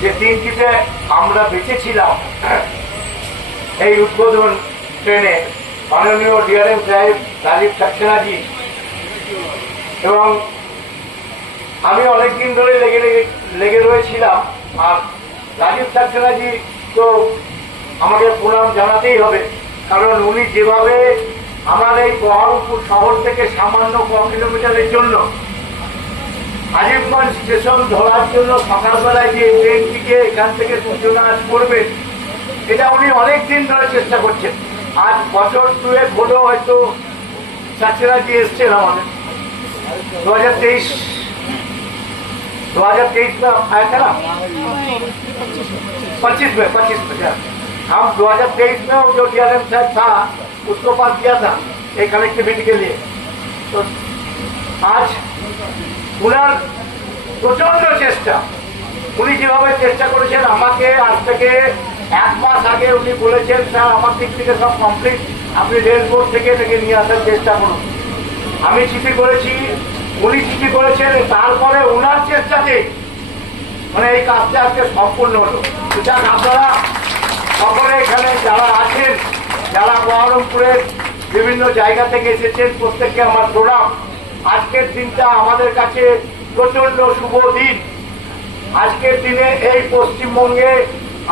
যে দিনটিতে আমরা বেঁচেছিলাম এই উদ্বোধন ট্রেনে মাননীয় ডিআরএম সাহেব রাজীব সাক্সেনাজি, এবং আমি অনেকদিন ধরে লেগে রয়েছিলাম। আর রাজীব সাক্সেনাজি তো আমাকে প্রণাম জানাতেই হবে, কারণ উনি যেভাবে আমার এই বহরমপুর শহর থেকে সামান্য ক কিলোমিটারের জন্য আজিমগঞ্জ স্টেশন ধরার জন্য সকালবেলায় যে ট্রেনটিকে এখান থেকে সূচনা করবেন, এটা উনি অনেক দিন ধরে চেষ্টা করছেন। আজ বছর 2 হলো হয়তো সাক্সেনাজি এসছেন আমাদের 2023 में आया था ना, 25 में हम 2023 में जो डीआरएम साहब था उसको पास किया था एक कनेक्टिविटी के लिए। तो आज उनार प्रचंड चेष्टा, উনি যেভাবে চেষ্টা করেছেন আমাকে আজ থেকে 1 মাস আগে উনি বলেছেন স্যার আমার দিক থেকে সব কমপ্লিট, আপনি রেল বোর্ড থেকে এটাকে নিয়ে আসার চেষ্টা করুন। আমি চিঠি করেছি, উনি চিঠি করেছেন, তারপরে ওনার চেষ্টাতে মানে এই কাজটা আজকে সম্পূর্ণ হলো। সুতরাং আপনারা সকলে এখানে যারা আছেন, যারা বহরমপুরের বিভিন্ন জায়গা থেকে এসেছেন, প্রত্যেককে আমার প্রণাম। আজকের দিনটা আমাদের কাছে প্রচন্ড শুভ দিন। আজকের দিনে এই পশ্চিমবঙ্গে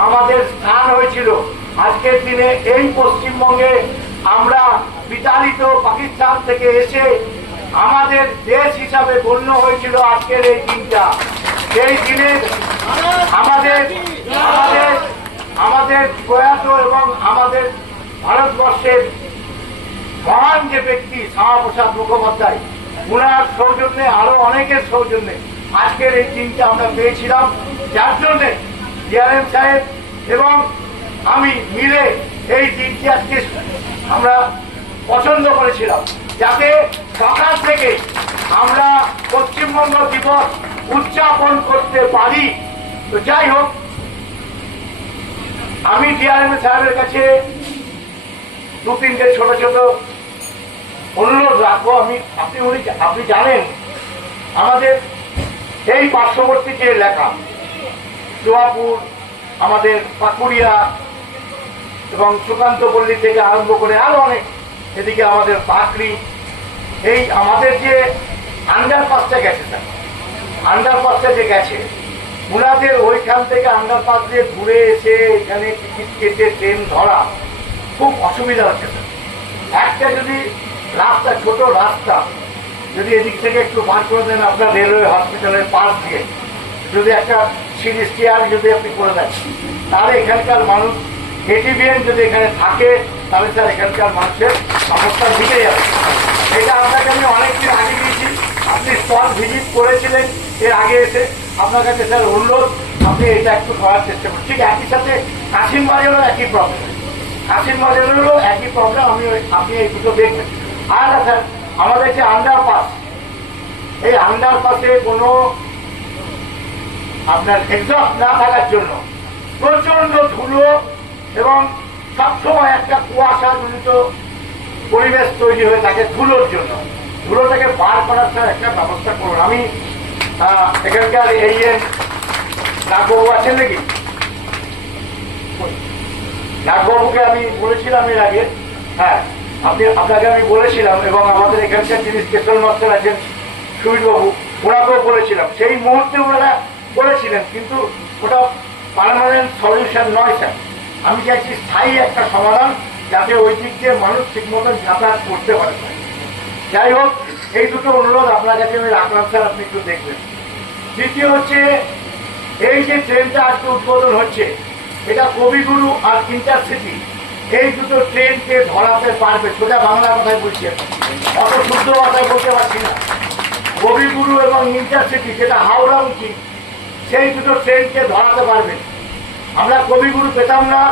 আমাদের স্থান হয়েছিল। আজকের দিনে এই পশ্চিমবঙ্গে আমরা বিতাড়িত পাকিস্তান থেকে এসে আমাদের দেশ হিসাবে গণ্য হয়েছিল আজকের এই দিনটা। সেই দিনে আমাদের আমাদের আমাদের প্রয়াত এবং আমাদের ভারতবর্ষের মহান যে ব্যক্তি শ্যামাপ্রসাদ মুখোপাধ্যায়, ওনার সৌজন্যে আরো অনেকের সৌজন্যে আজকের এই দিনটা আমরা পেয়েছিলাম, যার জন্যে ডিআরএম সাহেব এবং আমি মিলে এই দিনটি আজকে আমরা পছন্দ করেছিলাম, যাতে সকাল থেকে আমরা পশ্চিমবঙ্গ দিবস উদযাপন করতে পারি। তো যাই হোক, আমি ডিআরএম সাহেবের কাছে 2-3টে ছোট ছোট অনুরোধ রাখবো। আপনি জানেন আমাদের এই পার্শ্ববর্তী যে এলাকা দোয়াপুর, আমাদের পাকুড়িয়া এবং সুকান্তপল্লী থেকে আরম্ভ করে আরো অনেক, এদিকে আমাদের পাকড়ি, এই আমাদের যে আন্ডারপাসটা গেছে, স্যার আন্ডারপাসটা যে গেছে, ওনাদের ওইখান থেকে আন্ডারপাস দিয়ে ঘুরে এসে এখানে টিকিট কেটে ট্রেন ধরা খুব অসুবিধা হচ্ছে স্যার। একটা যদি রাস্তা, ছোট রাস্তা যদি এদিক থেকে একটু বার করে দেন আপনার রেলওয়ে হসপিটালের পাশ দিয়ে, যদি একটা সিঁড়ি স্টেয়ার যদি আপনি করে দেন, তাহলে এখানকার মানুষ এটিভিএন যদি এখানে থাকে, তাহলে স্যার এখানকার মানুষের অবস্থা দিকে যাবে। এটা আপনাকে আমি অনেকদিন আগে দিয়েছি, আপনি স্পট ভিজিট করেছিলেন এর আগে এসে। আপনার কাছে স্যার অনুরোধ, আপনি এটা একটু করার চেষ্টা করুন। ঠিক একই সাথে কাশিমবাজারেরও একই প্রবলেম, কাশিমবাজারেরও একই প্রবলেম, আপনি এই দুটো দেখবেন। আর স্যার আমাদের যে আন্ডারপাস, এই আন্ডারপাসে কোনো আপনার এক্সস্ট না থাকার জন্য প্রচন্ড ধুলো এবং সবসময় একটা কুয়াশা জনিত পরিবেশ তৈরি হয়ে থাকে ধুলোর জন্য। ধুলোটাকে বার করার স্যার একটা ব্যবস্থা করুন। আমি এখানকার এই ডাকবাবু আছেন নাকি, ডাকবাবুকে আমি বলেছিলাম এর আগে, হ্যাঁ আপনাকে আমি বলেছিলাম, এবং আমাদের এখানকার যিনি স্পেশাল মাস্টার আছেন সুমিতবাবু, ওনাকেও বলেছিলাম। সেই মুহূর্তে ওনারা বলেছিলেন, কিন্তু ওটা পার্মানেন্ট সলিউশন নয় স্যার। আমি চাইছি স্থায়ী একটা সমাধান, যাতে ওই দিক দিয়ে মানুষ ঠিক মতন যাতায়াত করতে পারে। যাই হোক, এই দুটো অনুরোধ আপনার কাছে আমি রাখলাম স্যার, আপনি একটু দেখবেন। দ্বিতীয় হচ্ছে, এই যে ট্রেনটা আজকে উদ্বোধন হচ্ছে, এটা কবিগুরু আর ইন্টারসিটি, এই দুটো ট্রেনকে ধরাতে পারবে। সোজা বাংলা কথায় বলছি, অত শুদ্ধ কথায় বলতে পারছি না। কবিগুরু এবং ইন্টারসিটি, যেটা হাওড়া উচিত, সেই দুটো ট্রেনকে ধরাতে পারবে। আমরা কবিগুরু পেতাম না,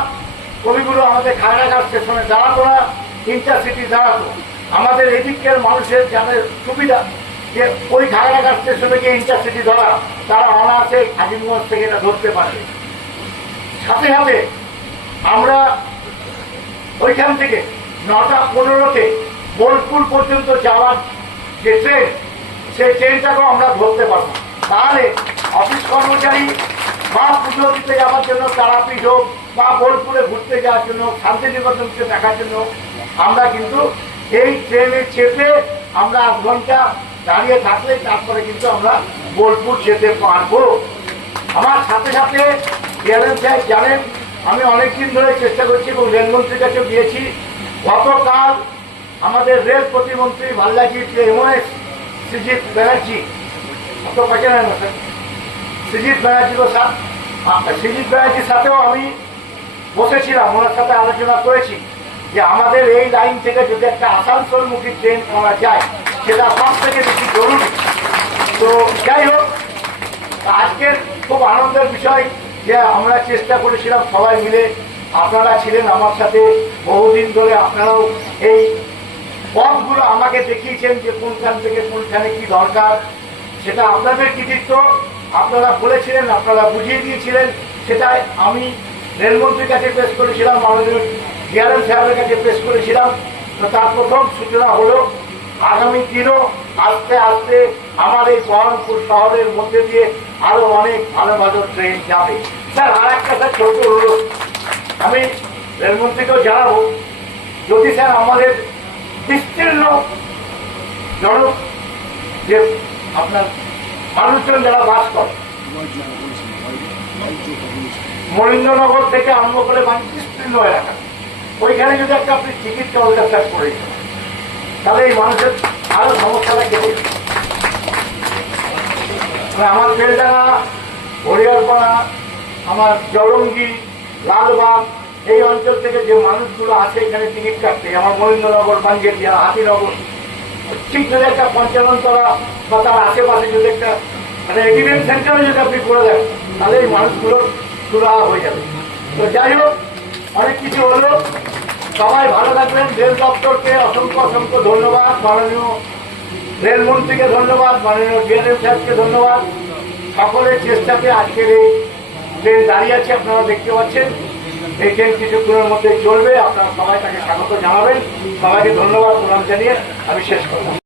কবিগুরু আমাদের খাগড়াঘাট স্টেশনে দাঁড়াতো না, ইন্টারসিটি দাঁড়াতো। আমাদের এদিকের মানুষের যাদের সুবিধা যে ওই খাগড়াঘাট স্টেশনে গিয়ে ইন্টারসিটি ধরা, তারা অনায়াসে আজিমগঞ্জ থেকে এটা ধরতে পারবে। সাথে সাথে আমরা ওইখান থেকে 9টা 15-তে বোলপুর পর্যন্ত যাওয়ার যে ট্রেন, সেই ট্রেনটাকেও আমরা ধরতে পারবো। তাহলে অফিস কর্মচারী বা পুজো দিতে যাওয়ার জন্য তারাপীঠ হোক বা বোলপুরে ঘুরতে যাওয়ার জন্য শান্তিনিকেতনকে দেখার জন্য আমরা কিন্তু এই ট্রেনে চেপে আমরা 8 ঘন্টা দাঁড়িয়ে থাকলে তারপরে কিন্তু আমরা বোলপুর যেতে পারবো। আমার সাথে সাথে ডিআরএম সাহেব জানেন আমি অনেকদিন ধরে চেষ্টা করছি এবং রেলমন্ত্রীর কাছেও গিয়েছি। গতকাল আমাদের রেল প্রতিমন্ত্রী ভাল্লাজি এমওএস সৃজিত ব্যানার্জি অত পাচ্ছে না স্যার সৃজিত ব্যানার্জির সাথেও আমি বসেছিলাম, ওনার সাথে আলোচনা করেছি যে আমাদের এই লাইন থেকে যদি একটা আসানসোলমুখী ট্রেন করা যায় সেটা সব থেকে বেশি জরুরি। তো যাই হোক, আজকের খুব আনন্দের বিষয় যে আমরা চেষ্টা করেছিলাম সবাই মিলে, আপনারা ছিলেন আমার সাথে বহুদিন ধরে, আপনারাও এই পথগুলো আমাকে দেখিয়েছেন যে কোনখান থেকে কোনখানে কি দরকার, সেটা আপনাদের কৃতিত্ব। আপনারা বলেছিলেন, আপনারা বুঝিয়ে দিয়েছিলেন, সেটাই আমি রেলমন্ত্রীর কাছে পেশ করেছিলাম, মাননীয় ডিআরএম সাহেবের কাছে পেশ করেছিলাম। তো তার প্রথম সূচনা হলো আগামী দিনও আস্তে আস্তে আমার এই বহরমপুর শহরের মধ্যে দিয়ে আরো অনেক ভালো ভালো ট্রেন যাবে। স্যার আর একটা স্যার ছোট অনুরোধ আমি রেলমন্ত্রীকেও জানাবো, যদি স্যার আমাদের বিস্তীর্ণ জনক যে আপনার মানুষজন যারা বাস করে মরিন্দ্রনগর থেকে আরম্ভ করে বিস্তীর্ণ এলাকা, ওইখানে যদি একটা আপনি টিকিট কাউন্টার চার্জ করে দিতেন তাহলে এই মানুষের আরো সমস্যাটা কেটে যেত। আমার বেলডাঙ্গা, হরিয়ারপাড়া, আমার জলঙ্গি, লালবাগ এই অঞ্চল থেকে যে মানুষগুলো আছে এখানে টিকিট কাটতে, আমার মরিন্দ্রনগর, বাঙ্গেরিয়া, হাতিনগর, ঠিক যদি একটা পঞ্চাননতলা বা তার আশেপাশে যদি একটা মানে এগ্রিমেন্ট সেন্টারে যদি আপনি করে দেন তাহলে এই মানুষগুলোর সুরাহা হয়ে যাবে। তো যাই হোক, অনেক কিছু হলো, সবাই ভালো থাকবেন। রেল দপ্তরকে অসংখ্য অসংখ্য ধন্যবাদ, মাননীয় রেলমন্ত্রীকে ধন্যবাদ, মাননীয় ডিআরএম সাহেবকে ধন্যবাদ। সকলের চেষ্টাতে আজকের এই ট্রেন দাঁড়িয়ে আছে, আপনারা দেখতে পাচ্ছেন। এই ট্রেন কিছুক্ষণের মধ্যে চলবে, আপনারা সবাই তাকে স্বাগত জানাবেন। সবাইকে ধন্যবাদ প্রণাম জানিয়ে আমি শেষ করলাম।